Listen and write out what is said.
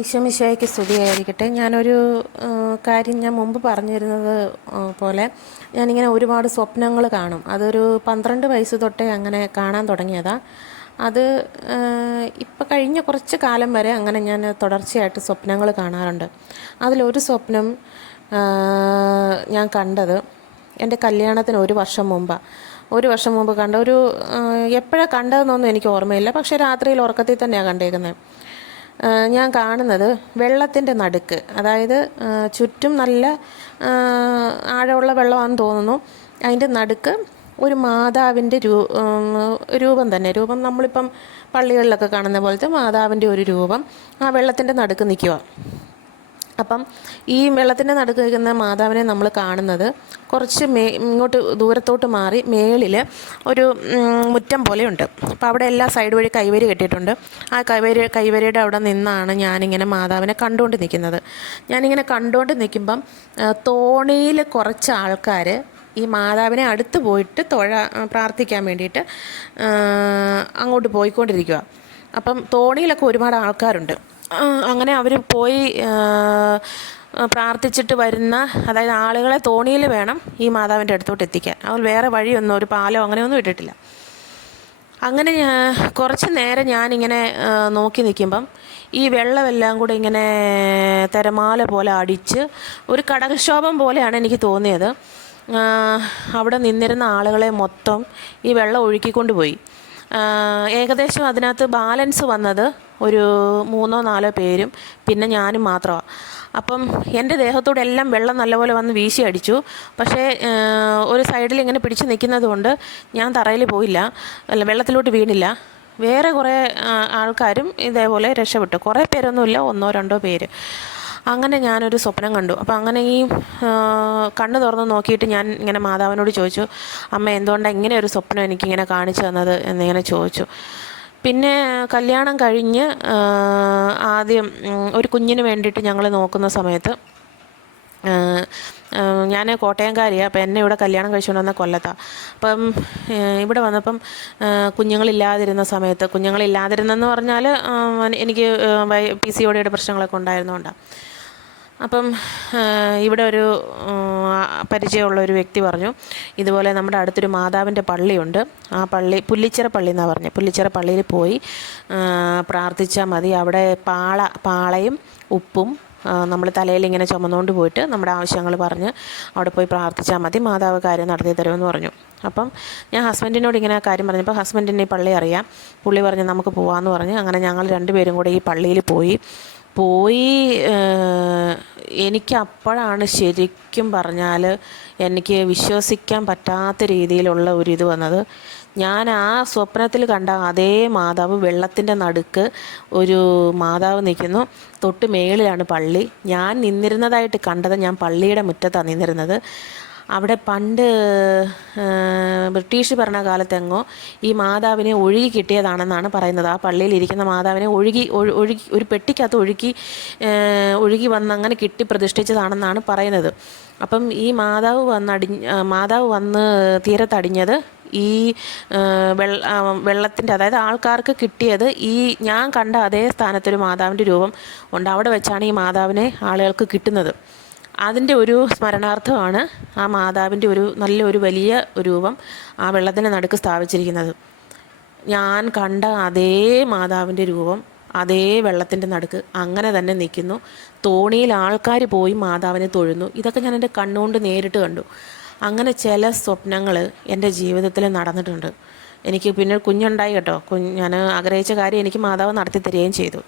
ഈശോമിശിഹായ്ക്ക് സ്തുതിയായിരിക്കട്ടെ. ഞാനൊരു കാര്യം ഞാൻ മുമ്പ് പറഞ്ഞിരുന്നത് പോലെ ഞാനിങ്ങനെ ഒരുപാട് സ്വപ്നങ്ങൾ കാണും. അതൊരു 12 വയസ്സ് തൊട്ടേ അങ്ങനെ കാണാൻ തുടങ്ങിയതാണ്. അത് ഇപ്പം കഴിഞ്ഞ കുറച്ച് കാലം വരെ അങ്ങനെ ഞാൻ തുടർച്ചയായിട്ട് സ്വപ്നങ്ങൾ കാണാറുണ്ട്. അതിലൊരു സ്വപ്നം ഞാൻ കണ്ടത് എൻ്റെ കല്യാണത്തിന് ഒരു വർഷം മുമ്പാണ്. ഒരു വർഷം മുമ്പ് കണ്ട ഒരു എപ്പോഴാണ് കണ്ടതെന്നൊന്നും എനിക്ക് ഓർമ്മയില്ല. പക്ഷേ രാത്രിയിൽ ഉറക്കത്തിൽ തന്നെയാണ് കണ്ടേക്കുന്നത്. ഞാൻ കാണുന്നത് വെള്ളത്തിൻ്റെ നടുക്ക്, അതായത് ചുറ്റും നല്ല ആഴമുള്ള വെള്ളമാണെന്ന് തോന്നുന്നു. അതിൻ്റെ നടുക്ക് ഒരു മാതാവിൻ്റെ രൂപം തന്നെ, രൂപം നമ്മളിപ്പം പള്ളികളിലൊക്കെ കാണുന്ന പോലത്തെ മാതാവിൻ്റെ ഒരു രൂപം ആ വെള്ളത്തിൻ്റെ നടുക്ക് നിൽക്കുക. അപ്പം ഈ വെള്ളത്തിൻ്റെ നടുക്ക് നിൽക്കുന്ന മാതാവിനെ നമ്മൾ കാണുന്നത് കുറച്ച് ഇങ്ങോട്ട് ദൂരത്തോട്ട് മാറി മേളിൽ ഒരു മുറ്റം പോലെയുണ്ട്. അപ്പോൾ അവിടെ എല്ലാ സൈഡ് വഴി കൈവരി കെട്ടിയിട്ടുണ്ട്. ആ കൈവരിയുടെ അവിടെ നിന്നാണ് ഞാനിങ്ങനെ മാതാവിനെ കണ്ടുകൊണ്ട് നിൽക്കുന്നത്. ഞാനിങ്ങനെ കണ്ടുകൊണ്ട് നിൽക്കുമ്പം തോണിയിൽ കുറച്ച് ആൾക്കാർ ഈ മാതാവിനെ അടുത്ത് പോയിട്ട് പ്രാർത്ഥിക്കാൻ വേണ്ടിയിട്ട് അങ്ങോട്ട് പോയിക്കൊണ്ടിരിക്കുക. അപ്പം തോണിയിലൊക്കെ ഒരുപാട് ആൾക്കാരുണ്ട്. അങ്ങനെ അവർ പോയി പ്രാർത്ഥിച്ചിട്ട് വരുന്ന, അതായത് ആളുകളെ തോണിയിൽ വേണം ഈ മാതാവിൻ്റെ അടുത്തോട്ട് എത്തിക്കാൻ. അവർ വേറെ വഴിയൊന്നും, ഒരു പാലോ അങ്ങനെയൊന്നും ഇട്ടിട്ടില്ല. അങ്ങനെ കുറച്ച് നേരം ഞാനിങ്ങനെ നോക്കി നിൽക്കുമ്പം ഈ വെള്ളമെല്ലാം കൂടെ ഇങ്ങനെ തിരമാല പോലെ അടിച്ച് ഒരു കടൽക്ഷോഭം പോലെയാണ് എനിക്ക് തോന്നിയത്. അവിടെ നിന്നിരുന്ന ആളുകളെ മൊത്തം ഈ വെള്ളം ഒഴുക്കിക്കൊണ്ട് പോയി. ഏകദേശം അതിനകത്ത് ബാലൻസ് വന്നത് ഒരു 3-4 പേരും പിന്നെ ഞാനും മാത്രമാണ്. അപ്പം എൻ്റെ ദേഹത്തൂടെ എല്ലാം വെള്ളം നല്ലപോലെ വന്ന് വീശി അടിച്ചു. പക്ഷേ ഒരു സൈഡിൽ ഇങ്ങനെ പിടിച്ച് നിൽക്കുന്നത് കൊണ്ട് ഞാൻ തറയിൽ പോയില്ല, വെള്ളത്തിലോട്ട് വീണില്ല. വേറെ കുറേ ആൾക്കാരും ഇതേപോലെ രക്ഷപ്പെട്ടു. കുറേ പേരൊന്നുമില്ല, 1-2 പേര്. അങ്ങനെ ഞാനൊരു സ്വപ്നം കണ്ടു. അപ്പോൾ അങ്ങനെ ഈ കണ്ണ് തുറന്ന് നോക്കിയിട്ട് ഞാൻ ഇങ്ങനെ മാതാവിനോട് ചോദിച്ചു, അമ്മ എന്തുകൊണ്ടാണ് ഇങ്ങനെ ഒരു സ്വപ്നം എനിക്കിങ്ങനെ കാണിച്ചു തന്നത് എന്നിങ്ങനെ ചോദിച്ചു. പിന്നെ കല്യാണം കഴിഞ്ഞ് ആദ്യം ഒരു കുഞ്ഞിന് വേണ്ടിയിട്ട് ഞങ്ങൾ നോക്കുന്ന സമയത്ത്, ഞാൻ കോട്ടയംകാരിയാണ്. അപ്പം എന്നെ ഇവിടെ കല്യാണം കഴിച്ചുകൊണ്ട് വന്ന കൊല്ലത്താണ്. അപ്പം ഇവിടെ വന്നപ്പം കുഞ്ഞുങ്ങളില്ലാതിരുന്ന സമയത്ത്, കുഞ്ഞുങ്ങളില്ലാതിരുന്നെന്ന് പറഞ്ഞാൽ എനിക്ക് PCOD പ്രശ്നങ്ങളൊക്കെ ഉണ്ടായിരുന്നുകൊണ്ടാണ്. അപ്പം ഇവിടെ ഒരു പരിചയമുള്ള ഒരു വ്യക്തി പറഞ്ഞു, ഇതുപോലെ നമ്മുടെ അടുത്തൊരു മാതാവിൻ്റെ പള്ളിയുണ്ട്, ആ പള്ളി പുല്ലിച്ചിറ പള്ളി എന്നാണ് പറഞ്ഞത്. പുല്ലിച്ചിറ പള്ളിയിൽ പോയി പ്രാർത്ഥിച്ചാൽ മതി. അവിടെ പാളയും ഉപ്പും നമ്മൾ തലയിൽ ഇങ്ങനെ ചുമന്നുകൊണ്ട് പോയിട്ട് നമ്മുടെ ആവശ്യങ്ങൾ പറഞ്ഞ് അവിടെ പോയി പ്രാർത്ഥിച്ചാൽ മതി, മാതാവ് കാര്യം നടത്തി തരുമെന്ന് പറഞ്ഞു. അപ്പം ഞാൻ ഹസ്ബൻഡിനോട് ഇങ്ങനെ ആ കാര്യം പറഞ്ഞപ്പോൾ ഹസ്ബൻഡിന് ഈ പള്ളി അറിയാം. പുള്ളി പറഞ്ഞ് നമുക്ക് പോകാമെന്ന് പറഞ്ഞ് അങ്ങനെ ഞങ്ങൾ 2 പേരും കൂടെ ഈ പള്ളിയിൽ പോയി. എനിക്ക് അപ്പോഴാണ് ശരിക്കും പറഞ്ഞാൽ എനിക്ക് വിശ്വസിക്കാൻ പറ്റാത്ത രീതിയിലുള്ള ഒരിത് വന്നത്. ഞാൻ ആ സ്വപ്നത്തിൽ കണ്ട അതേ മാതാവ്, വെള്ളത്തിൻ്റെ നടുക്ക് ഒരു മാതാവ് നിൽക്കുന്നു. തൊട്ട് മേളിലാണ് പള്ളി. ഞാൻ നിന്നിരുന്നതായിട്ട് കണ്ടത്, ഞാൻ പള്ളിയുടെ മുറ്റത്താണ് നിന്നിരുന്നത്. അവിടെ പണ്ട് ബ്രിട്ടീഷ് ഭരണകാലത്തെങ്ങോ ഈ മാതാവിനെ ഒഴുകി കിട്ടിയതാണെന്നാണ് പറയുന്നത്. ആ പള്ളിയിൽ ഇരിക്കുന്ന മാതാവിനെ ഒഴുകി ഒരു പെട്ടിക്കകത്ത് ഒഴുകി വന്ന് അങ്ങനെ കിട്ടി പ്രതിഷ്ഠിച്ചതാണെന്നാണ് പറയുന്നത്. അപ്പം ഈ മാതാവ് വന്ന് തീരത്തടിഞ്ഞത് ഈ വെള്ളത്തിൻ്റെ, അതായത് ആൾക്കാർക്ക് കിട്ടിയത് ഈ ഞാൻ കണ്ട അതേ സ്ഥാനത്തൊരു മാതാവിൻ്റെ രൂപം ഉണ്ട്. അവിടെ വെച്ചാണ് ഈ മാതാവിനെ ആളുകൾക്ക് കിട്ടുന്നത്. അതിൻ്റെ ഒരു സ്മരണാർത്ഥമാണ് ആ മാതാവിൻ്റെ നല്ലൊരു വലിയ രൂപം ആ വെള്ളത്തിൻ്റെ നടുക്ക് സ്ഥാപിച്ചിരിക്കുന്നത്. ഞാൻ കണ്ട അതേ മാതാവിൻ്റെ രൂപം അതേ വെള്ളത്തിൻ്റെ നടുക്ക് അങ്ങനെ തന്നെ നിൽക്കുന്നു. തോണിയിൽ ആൾക്കാർ പോയി മാതാവിനെ തൊഴുന്നു. ഇതൊക്കെ ഞാൻ എൻ്റെ കണ്ണുകൊണ്ട് നേരിട്ട് കണ്ടു. അങ്ങനെ ചില സ്വപ്നങ്ങൾ എൻ്റെ ജീവിതത്തിൽ നടന്നിട്ടുണ്ട്. എനിക്ക് പിന്നെ കുഞ്ഞുണ്ടായി കേട്ടോ. ഞാൻ ആഗ്രഹിച്ച കാര്യം എനിക്ക് മാതാവ് നടത്തി തരികയും ചെയ്തു.